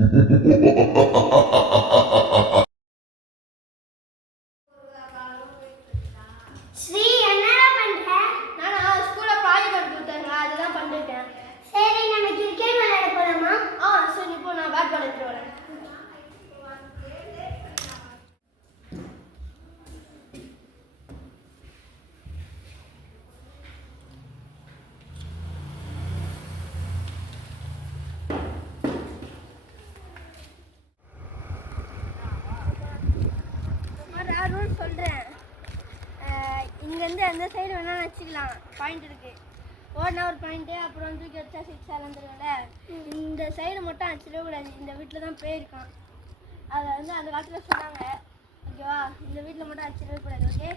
ஸ்ரீ என்னடா பண்ற? நானா ஸ்கூல்ல ப்ராஜெக்ட் எடுத்து கொடுத்தாங்க, அதெல்லாம் பண்ணிட்டேன். சரி, நம்ம கிரிக்கெட் விளையாட போலாமா? சரி, இப்போ நான் பேட் பால் எடுத்துட்டு வரேன். ரூல் சொல்கிறேன். இங்கேருந்து அந்த சைடு வேணால் வச்சுக்கலாம், பாயிண்ட் இருக்குது. ஓடினா ஒரு பாயிண்ட்டு, அப்புறம் தூக்கி வச்சா சிக்ஸ் ஆலந்துருவோம்ல. இந்த சைடு மட்டும் அடிச்சிடவே கூடாது. இந்த வீட்டில் தான் போயிருக்கான். அதை வந்து அந்த காலத்தில் சொன்னாங்க. ஓகேவா? இந்த வீட்டில் மட்டும் அடிச்சிடவே கூடாது. ஓகே?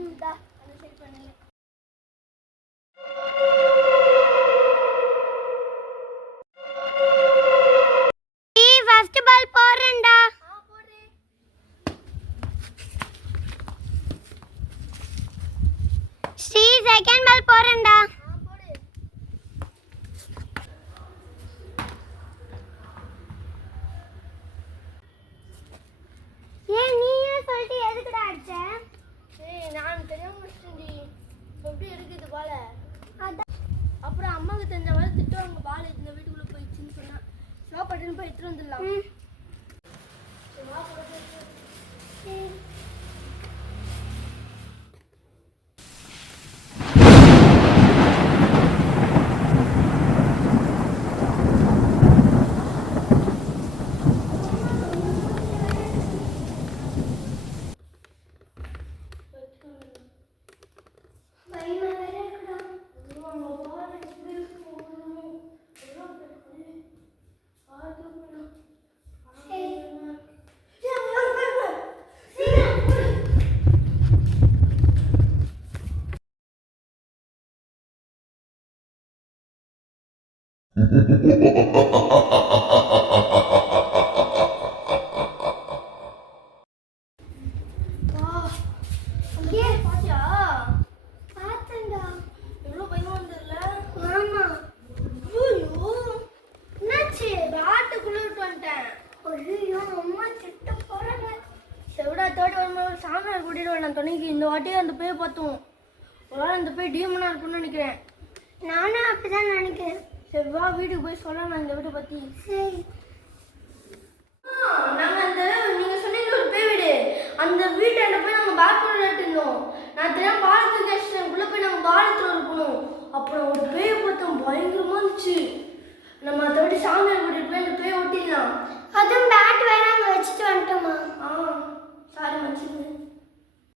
இந்தா அந்த சைடு பண்ணுங்க. ஃபர்ஸ்ட் பால் போடுறேன்டா. ஸ்ரீ செகண்ட் பால் போறேன்டா. ஏன் நீயே சொல்லிட்டு எதுக்குடா அடிச்ச? நான் தெரியாம முடிச்சிட்டேன்டி. எப்படி இருக்குது பால? அப்புறம் அம்மாவுக்கு தெரிஞ்ச மாதிரி திட்டுவாங்க, பால் இந்த வீட்டுக்குள்ள போயிடுச்சுன்னு சொன்னா. ஸ்லோ பட்டுன்னு போய் எடுத்துட்டு வந்துடலாம். சாமியார் கூட்டிட்டு வரலாம் துணைக்கு. இந்த வாட்டி அந்த பேய் பார்த்தோம். ஒரு நாள் அந்த பேய் டீமனா இருக்கும்னு நினைக்கிறேன். நானும் அப்படிதான் நினைக்கிறேன். சரி வா, வீட்டுக்கு போய் சொல்லலாம் இந்த வீட்டை பத்தி. சரி, நாங்க அந்த நீங்க சொன்னீங்க ஒரு பேய் வீடு, அந்த வீட்டை போய் நாங்க பாத்ரூம்ல இருந்தோம். நான் தெரியாம பாலத்துக்கு உள்ள போய் நாங்க பாலத்துல இருக்கணும்.